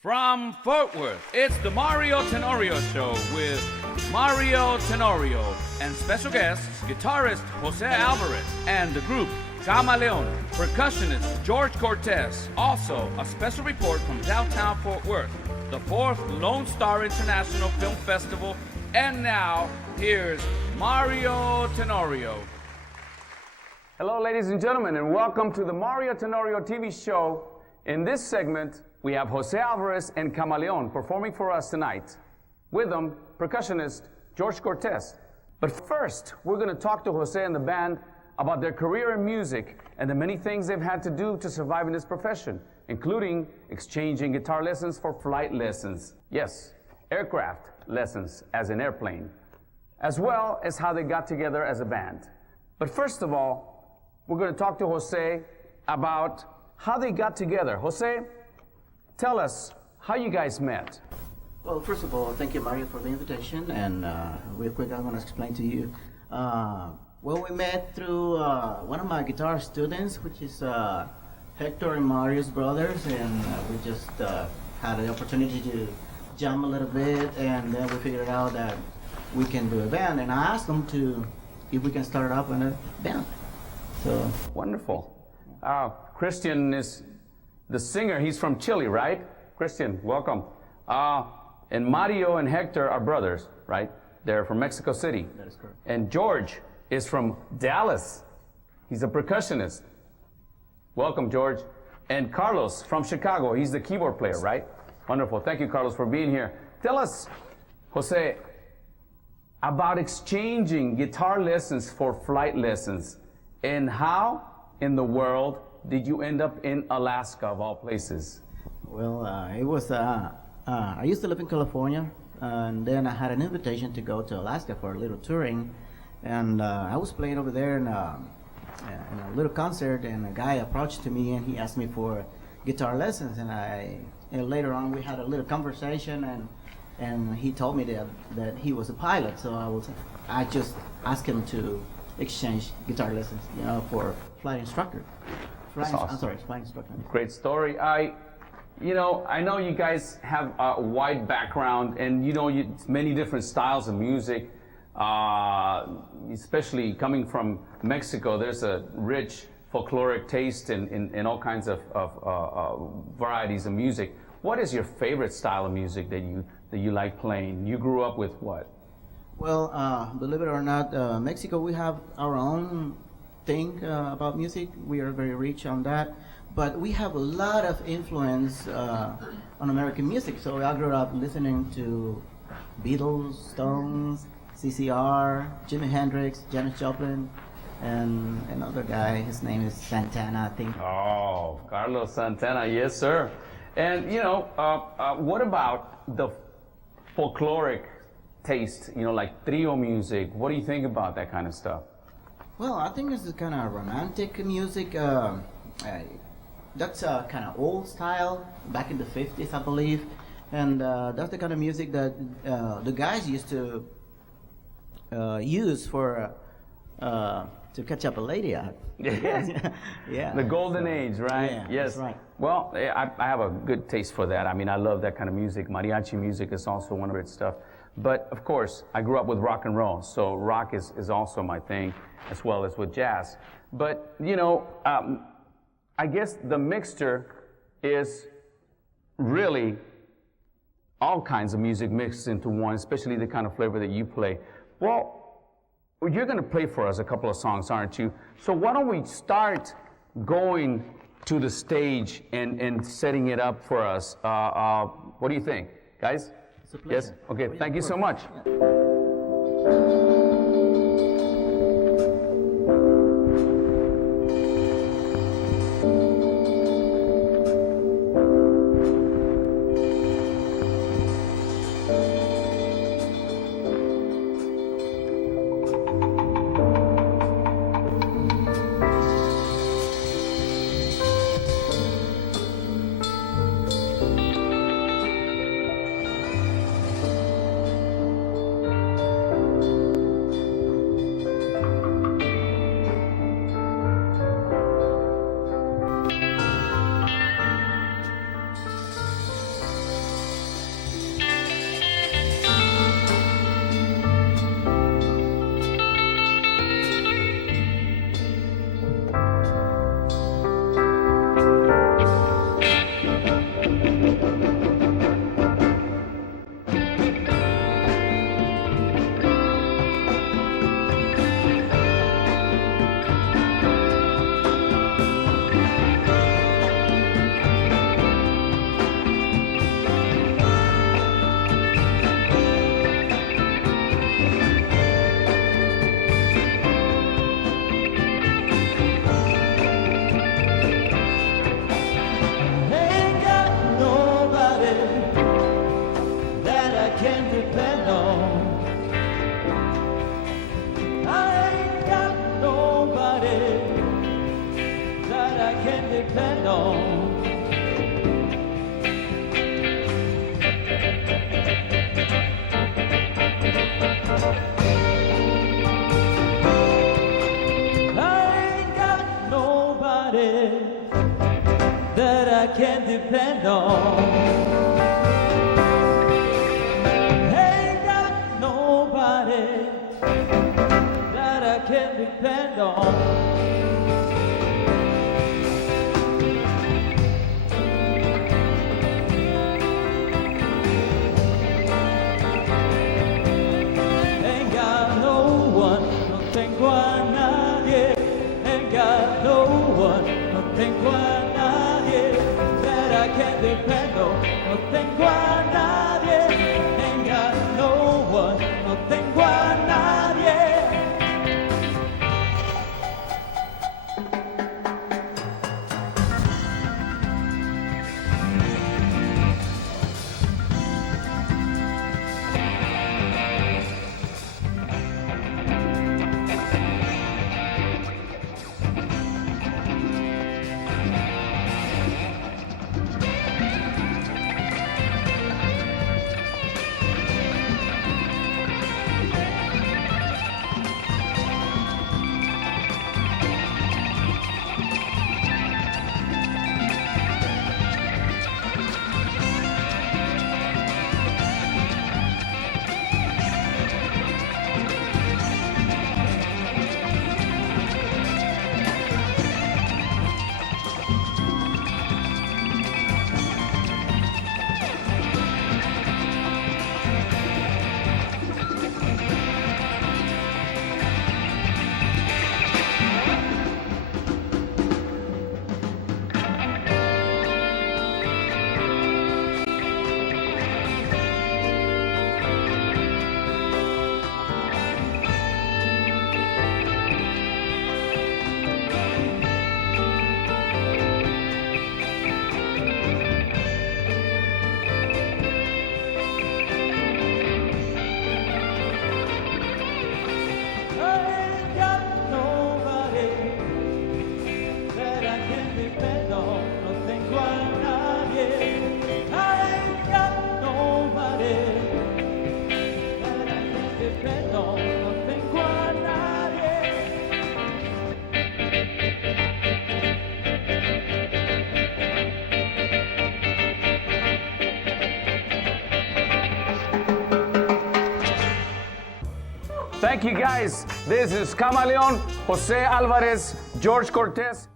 From Fort Worth, it's the Mario Tenorio Show with Mario Tenorio and special guests, guitarist Jose Alvarez and the group Camaleon, percussionist George Cortez. Also, a special report from downtown Fort Worth, the 4th Lone Star International Film Festival. And now, here's Mario Tenorio. Hello, ladies and gentlemen, and welcome to the Mario Tenorio TV show. In this segment, we have Jose Alvarez and Camaleon performing for us tonight. With them, percussionist George Cortez. But first, we're going to talk to Jose and the band about their career in music and the many things they've had to do to survive in this profession, including exchanging guitar lessons for flight lessons. Yes, aircraft lessons as an airplane, as well as how they got together as a band. But first of all, we're going to talk to Jose about how they got together. Jose, tell us how you guys met. Well, first of all, thank you, Mario, for the invitation. And real quick, I want to explain to you. Well, we met through one of my guitar students, which is Hector and Mario's brothers, and we just had the opportunity to jam a little bit, and then we figured out that we can do a band. And I asked them if we can start up in a band. So wonderful. Christian is the singer. He's from Chile, right? Christian, welcome. And Mario and Hector are brothers, right? They're from Mexico City. That is correct. And George is from Dallas. He's a percussionist. Welcome, George. And Carlos from Chicago. He's the keyboard player, right? Wonderful. Thank you, Carlos, for being here. Tell us, Jose, about exchanging guitar lessons for flight lessons, and how in the world did you end up in Alaska, of all places? Well, it was, I used to live in California, and then I had an invitation to go to Alaska for a little touring, and I was playing over there in a little concert, and a guy approached to me and he asked me for guitar lessons, and later on we had a little conversation, and he told me that he was a pilot, so I just asked him to exchange guitar lessons, for flight instructor. Awesome. I'm sorry, flight instructor. Great story. I know you guys have a wide background, and many different styles of music, especially coming from Mexico. There's a rich folkloric taste in all kinds of varieties of music. What is your favorite style of music that you like playing? You grew up with what? Well, believe it or not, Mexico, we have our own thing about music. We are very rich on that, but we have a lot of influence on American music. So I grew up listening to Beatles, Stones, CCR, Jimi Hendrix, Janis Joplin, and another guy, his name is Santana, I think. Oh, Carlos Santana, yes, sir. And what about the folkloric taste, like trio music? What do you think about that kind of stuff? Well, I think it's kind of romantic music. That's a kind of old style, back in the 50s, I believe. And that's the kind of music that the guys used to use for to catch up a lady at. Yeah. The golden age, right? Yeah, yes. That's right. Well, I have a good taste for that. I mean, I love that kind of music. Mariachi music is also one of its stuff. But of course, I grew up with rock and roll, so rock is also my thing, as well as with jazz. But I guess the mixture is really all kinds of music mixed into one, especially the kind of flavor that you play. Well, you're going to play for us a couple of songs, aren't you? So why don't we start going to the stage and setting it up for us? What do you think, guys? It's a pleasure. Yes? Okay, thank you so much. can depend on. Ain't got nobody that I can depend on. Ain't got no one, no tengo a nadie. Ain't got no one, no tengo a nadie that I can depend on. No tengo a nadie. Ain't got no one, no tengo a nadie. Ain't got nobody that I can depend on. No tengo a nadie. I ain't got nobody that I can depend on. No tengo a nadie. Thank you guys. This is Camaleon, Jose Alvarez, George Cortez.